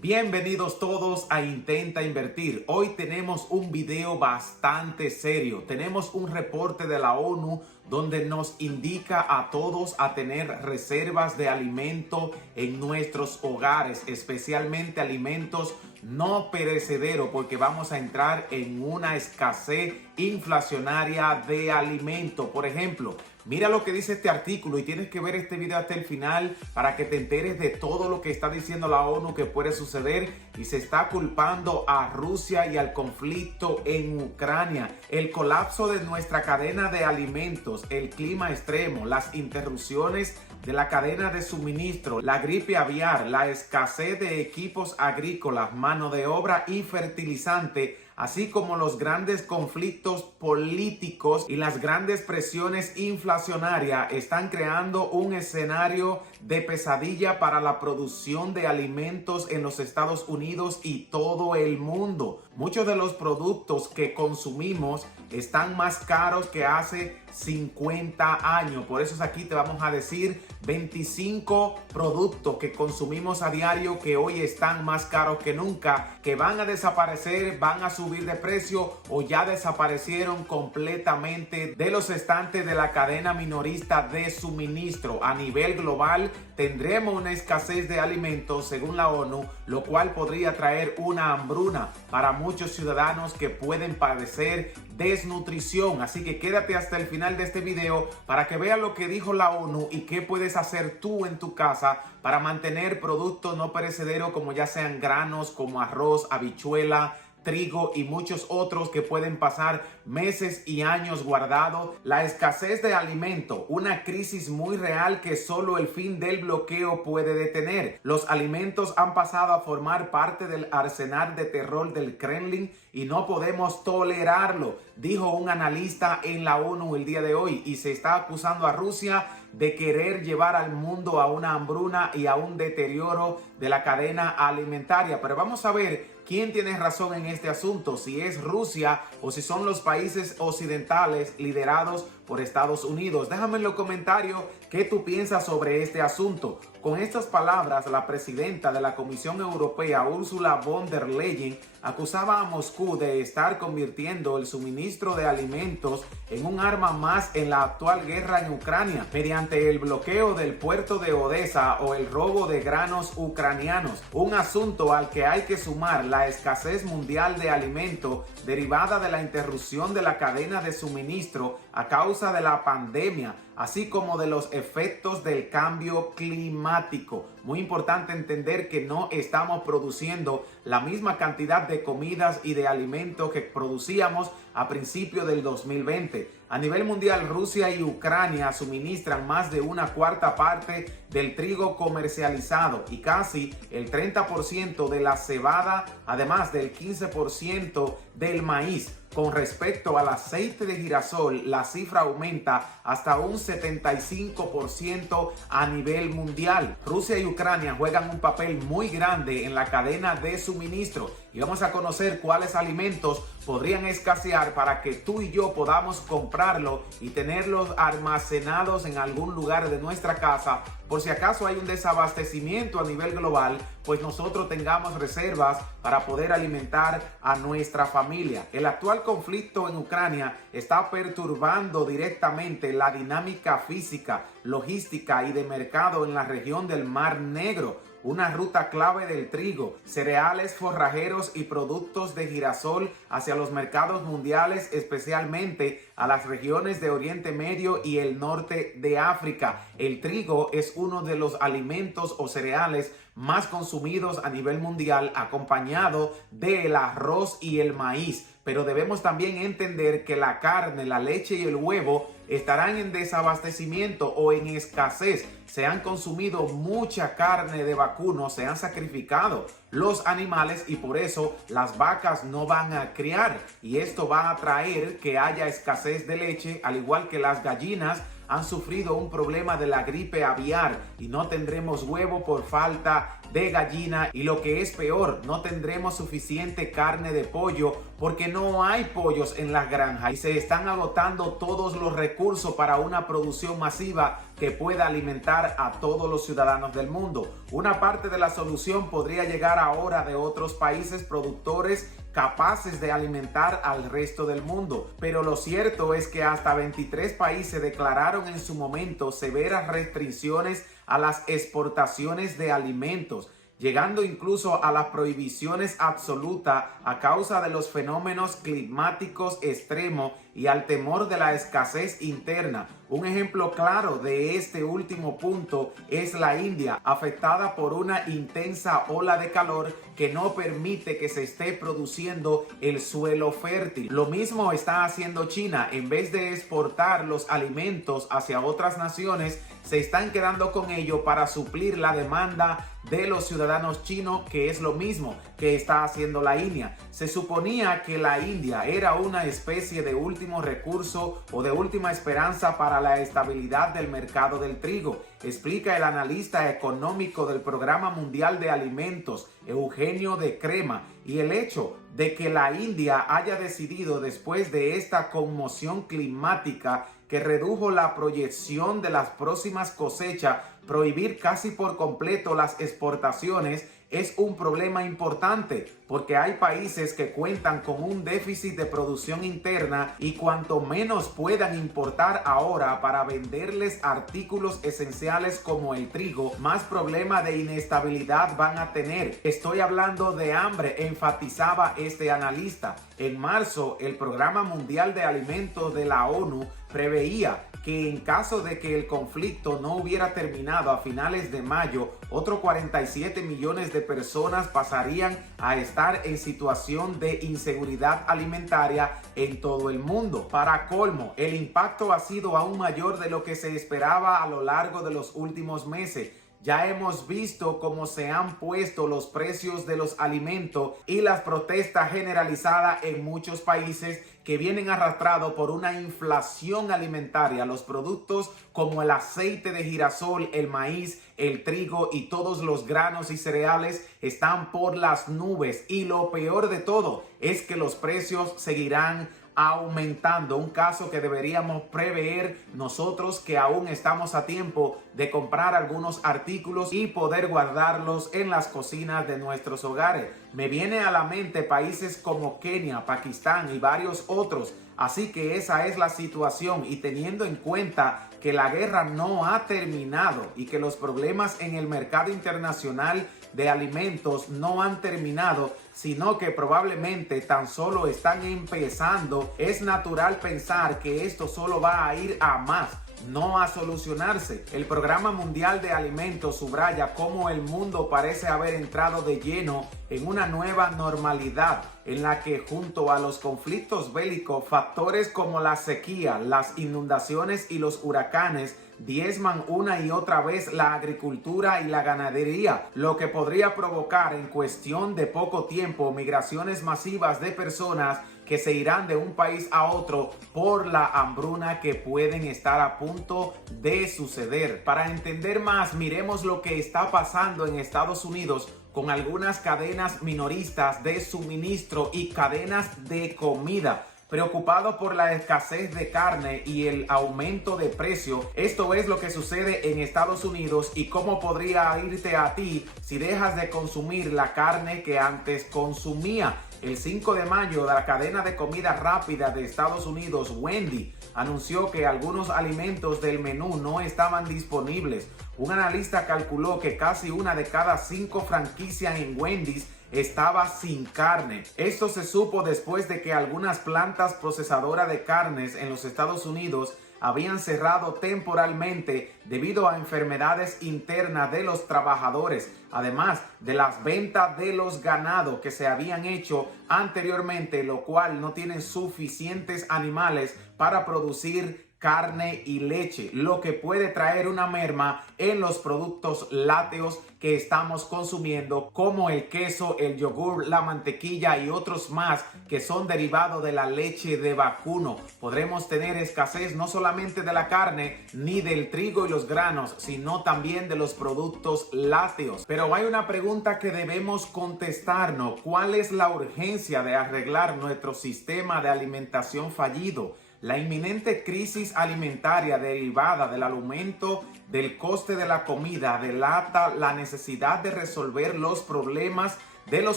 Bienvenidos todos a Intenta Invertir. Hoy tenemos un video bastante serio. Tenemos un reporte de la ONU donde nos indica a todos a tener reservas de alimento en nuestros hogares, especialmente alimentos no perecederos, porque vamos a entrar en una escasez inflacionaria de alimento. Por ejemplo, mira lo que dice este artículo y tienes que ver este video hasta el final para que te enteres de todo lo que está diciendo la ONU que puede suceder, y se está culpando a Rusia y al conflicto en Ucrania. El colapso de nuestra cadena de alimentos, el clima extremo, las interrupciones de la cadena de suministro, la gripe aviar, la escasez de equipos agrícolas, mano de obra y fertilizante, así como los grandes conflictos políticos y las grandes presiones inflacionarias están creando un escenario de pesadilla para la producción de alimentos en los Estados Unidos y todo el mundo. Muchos de los productos que consumimos están más caros que hace 50 años. Por eso aquí te vamos a decir 25 productos que consumimos a diario que hoy están más caros que nunca, que van a desaparecer, van a subir de precio o ya desaparecieron completamente de los estantes de la cadena minorista de suministro. A nivel global tendremos una escasez de alimentos según la ONU, lo cual podría traer una hambruna para muchos ciudadanos que pueden padecer desnutrición. Así que quédate hasta el final de este video para que veas lo que dijo la ONU y qué puedes hacer tú en tu casa para mantener productos no perecederos, como ya sean granos como arroz, habichuela, trigo y muchos otros que pueden pasar meses y años guardados. La escasez de alimento, una crisis muy real que solo el fin del bloqueo puede detener. Los alimentos han pasado a formar parte del arsenal de terror del Kremlin y no podemos tolerarlo, dijo un analista en la ONU el día de hoy, y se está acusando a Rusia de querer llevar al mundo a una hambruna y a un deterioro de la cadena alimentaria. Pero vamos a ver quién tiene razón en este asunto, si es Rusia o si son los países occidentales liderados por Estados Unidos. Déjame en los comentarios qué tú piensas sobre este asunto. Con estas palabras, la presidenta de la Comisión Europea, Ursula von der Leyen, acusaba a Moscú de estar convirtiendo el suministro de alimentos en un arma más en la actual guerra en Ucrania, mediante el bloqueo del puerto de Odessa o el robo de granos ucranianos. Un asunto al que hay que sumar la escasez mundial de alimentos derivada de la interrupción de la cadena de suministro a causa de la pandemia, así como de los efectos del cambio climático. Muy importante entender que no estamos produciendo la misma cantidad de comidas y de alimentos que producíamos a principios del 2020. A nivel mundial, Rusia y Ucrania suministran más de una cuarta parte del trigo comercializado y casi el 30% de la cebada, además del 15% del maíz. Con respecto al aceite de girasol, la cifra aumenta hasta un 75% a nivel mundial. Rusia y Ucrania juegan un papel muy grande en la cadena de suministro y vamos a conocer cuáles alimentos podrían escasear para que tú y yo podamos comprarlo y tenerlos almacenados en algún lugar de nuestra casa, por si acaso hay un desabastecimiento a nivel global, pues nosotros tengamos reservas para poder alimentar a nuestra familia. El actual conflicto en Ucrania está perturbando directamente la dinámica física, logística y de mercado en la región del Mar Negro, una ruta clave del trigo, cereales, forrajeros y productos de girasol hacia los mercados mundiales, especialmente a las regiones de Oriente Medio y el norte de África. El trigo es uno de los alimentos o cereales más consumidos a nivel mundial, acompañado del arroz y el maíz. Pero debemos también entender que la carne, la leche y el huevo estarán en desabastecimiento o en escasez. Se han consumido mucha carne de vacuno, se han sacrificado los animales y por eso las vacas no van a criar. Y esto va a traer que haya escasez de leche, al igual que las gallinas han sufrido un problema de la gripe aviar y no tendremos huevo por falta de gallina, y lo que es peor, no tendremos suficiente carne de pollo porque no hay pollos en las granjas y se están agotando todos los recursos para una producción masiva que pueda alimentar a todos los ciudadanos del mundo. Una parte de la solución podría llegar ahora de otros países productores capaces de alimentar al resto del mundo, pero lo cierto es que hasta 23 países declararon en su momento severas restricciones a las exportaciones de alimentos, llegando incluso a las prohibiciones absolutas a causa de los fenómenos climáticos extremos y al temor de la escasez interna. Un ejemplo claro de este último punto es la India, afectada por una intensa ola de calor que no permite que se esté produciendo el suelo fértil. Lo mismo está haciendo China. En vez de exportar los alimentos hacia otras naciones, se están quedando con ello para suplir la demanda de los ciudadanos chinos, que es lo mismo que está haciendo la India. Se suponía que la India era una especie de último recurso o de última esperanza para la estabilidad del mercado del trigo, explica el analista económico del Programa Mundial de Alimentos, Eugenio de Crema. Y el hecho de que la India haya decidido, después de esta conmoción climática que redujo la proyección de las próximas cosechas, prohibir casi por completo las exportaciones, es un problema importante porque hay países que cuentan con un déficit de producción interna y cuanto menos puedan importar ahora para venderles artículos esenciales como el trigo, más problemas de inestabilidad van a tener. Estoy hablando de hambre, enfatizaba este analista. En marzo, el Programa Mundial de Alimentos de la ONU preveía que en caso de que el conflicto no hubiera terminado a finales de mayo, otros 47 millones de personas pasarían a estar en situación de inseguridad alimentaria en todo el mundo. Para colmo, el impacto ha sido aún mayor de lo que se esperaba a lo largo de los últimos meses. Ya hemos visto cómo se han puesto los precios de los alimentos y las protestas generalizadas en muchos países que vienen arrastrados por una inflación alimentaria. Los productos como el aceite de girasol, el maíz, el trigo y todos los granos y cereales están por las nubes. Y lo peor de todo es que los precios seguirán aumentando, un caso que deberíamos prever nosotros, que aún estamos a tiempo de comprar algunos artículos y poder guardarlos en las cocinas de nuestros hogares. Me viene a la mente países como Kenia, Pakistán y varios otros. Así que esa es la situación, y teniendo en cuenta que la guerra no ha terminado y que los problemas en el mercado internacional de alimentos no han terminado, sino que probablemente tan solo están empezando, es natural pensar que esto solo va a ir a más, no a solucionarse. El Programa Mundial de Alimentos subraya cómo el mundo parece haber entrado de lleno en una nueva normalidad en la que, junto a los conflictos bélicos, factores como la sequía, las inundaciones y los huracanes diezman una y otra vez la agricultura y la ganadería, lo que podría provocar en cuestión de poco tiempo migraciones masivas de personas que se irán de un país a otro por la hambruna que pueden estar a punto de suceder. Para entender más, miremos lo que está pasando en Estados Unidos con algunas cadenas minoristas de suministro y cadenas de comida. Preocupado por la escasez de carne y el aumento de precio, esto es lo que sucede en Estados Unidos y cómo podría irte a ti si dejas de consumir la carne que antes consumía. El 5 de mayo, la cadena de comida rápida de Estados Unidos, Wendy, anunció que algunos alimentos del menú no estaban disponibles. Un analista calculó que casi una de cada 5 franquicias en Wendy's estaba sin carne. Esto se supo después de que algunas plantas procesadoras de carnes en los Estados Unidos habían cerrado temporalmente debido a enfermedades internas de los trabajadores, además de las ventas de los ganados que se habían hecho anteriormente, lo cual no tienen suficientes animales para producir carne y leche, lo que puede traer una merma en los productos lácteos que estamos consumiendo, como el queso, el yogur, la mantequilla y otros más que son derivados de la leche de vacuno. Podremos tener escasez no solamente de la carne ni del trigo y los granos, sino también de los productos lácteos. Pero hay una pregunta que debemos contestarnos: ¿cuál es la urgencia de arreglar nuestro sistema de alimentación fallido? La inminente crisis alimentaria derivada del aumento del coste de la comida delata la necesidad de resolver los problemas de los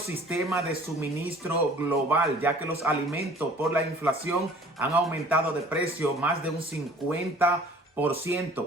sistemas de suministro global, ya que los alimentos por la inflación han aumentado de precio más de un 50%.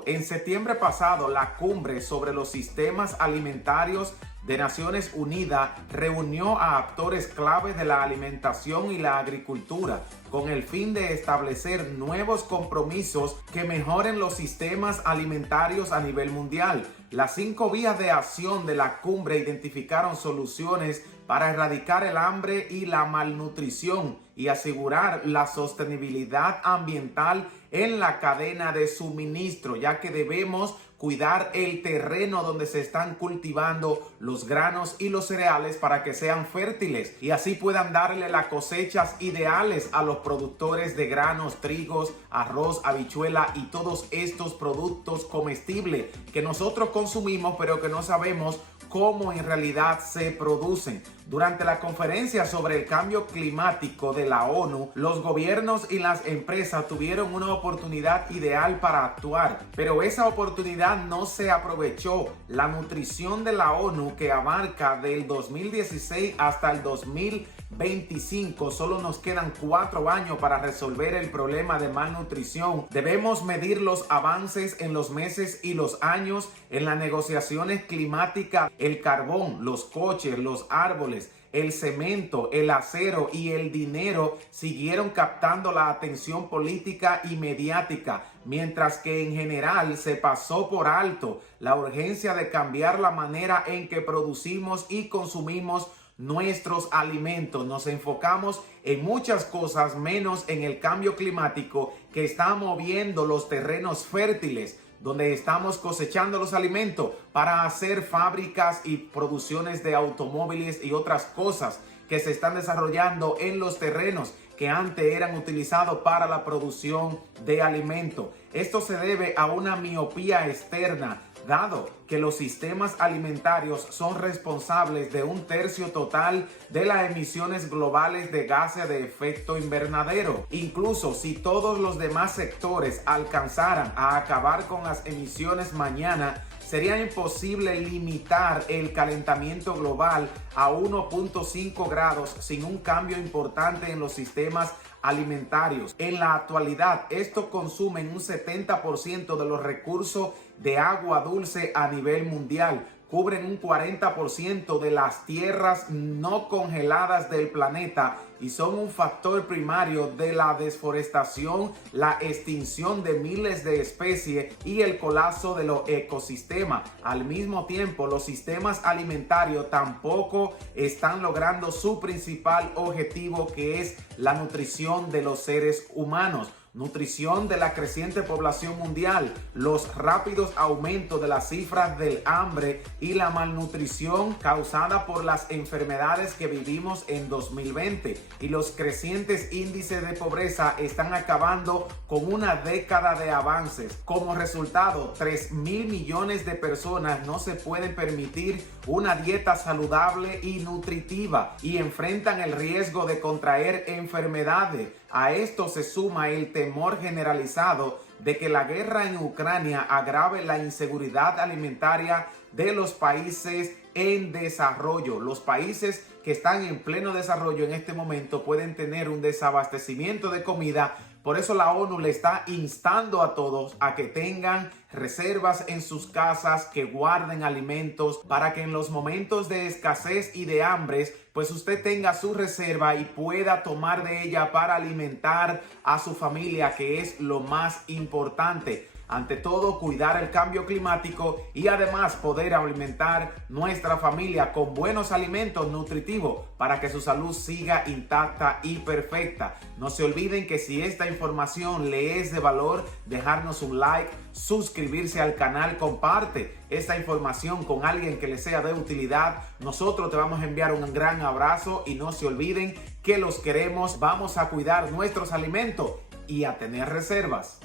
En septiembre pasado, la cumbre sobre los sistemas alimentarios de Naciones Unidas reunió a actores clave de la alimentación y la agricultura con el fin de establecer nuevos compromisos que mejoren los sistemas alimentarios a nivel mundial. Las 5 vías de acción de la cumbre identificaron soluciones para erradicar el hambre y la malnutrición y asegurar la sostenibilidad ambiental en la cadena de suministro, ya que debemos cuidar el terreno donde se están cultivando los granos y los cereales para que sean fértiles y así puedan darle las cosechas ideales a los productores de granos, trigos, arroz, habichuela y todos estos productos comestibles que nosotros consumimos pero que no sabemos cómo en realidad se producen. Durante la conferencia sobre el cambio climático de la ONU, los gobiernos y las empresas tuvieron una oportunidad ideal para actuar, pero esa oportunidad no se aprovechó. La nutrición de la ONU, que abarca del 2016 hasta el 2025, solo nos quedan 4 años para resolver el problema de malnutrición. Debemos medir los avances en los meses y los años en las negociaciones climáticas. El carbón, los coches, los árboles, el cemento, el acero y el dinero siguieron captando la atención política y mediática, mientras que en general se pasó por alto la urgencia de cambiar la manera en que producimos y consumimos nuestros alimentos. Nos enfocamos en muchas cosas menos en el cambio climático que está moviendo los terrenos fértiles donde estamos cosechando los alimentos para hacer fábricas y producciones de automóviles y otras cosas que se están desarrollando en los terrenos que antes eran utilizados para la producción de alimentos. Esto se debe a una miopía externa, dado que los sistemas alimentarios son responsables de 1/3 total de las emisiones globales de gases de efecto invernadero. Incluso si todos los demás sectores alcanzaran a acabar con las emisiones mañana, sería imposible limitar el calentamiento global a 1.5 grados sin un cambio importante en los sistemas alimentarios. En la actualidad, estos consumen un 70% de los recursos de agua dulce a nivel mundial, cubren un 40% de las tierras no congeladas del planeta y son un factor primario de la desforestación, la extinción de miles de especies y el colapso de los ecosistemas. Al mismo tiempo, los sistemas alimentarios tampoco están logrando su principal objetivo, que es la nutrición de los seres humanos. Nutrición de la creciente población mundial, los rápidos aumentos de las cifras del hambre y la malnutrición causada por las enfermedades que vivimos en 2020 y los crecientes índices de pobreza están acabando con una década de avances. Como resultado, 3.000 millones de personas no se pueden permitir una dieta saludable y nutritiva y enfrentan el riesgo de contraer enfermedades. A esto se suma el temor generalizado de que la guerra en Ucrania agrave la inseguridad alimentaria de los países en desarrollo. Los países que están en pleno desarrollo en este momento pueden tener un desabastecimiento de comida. Por eso la ONU le está instando a todos a que tengan reservas en sus casas, que guarden alimentos para que en los momentos de escasez y de hambre, pues usted tenga su reserva y pueda tomar de ella para alimentar a su familia, que es lo más importante. Ante todo, cuidar el cambio climático y además poder alimentar nuestra familia con buenos alimentos nutritivos para que su salud siga intacta y perfecta. No se olviden que si esta información le es de valor, dejarnos un like, suscribirse al canal, comparte esta información con alguien que le sea de utilidad. Nosotros te vamos a enviar un gran abrazo y no se olviden que los queremos. Vamos a cuidar nuestros alimentos y a tener reservas.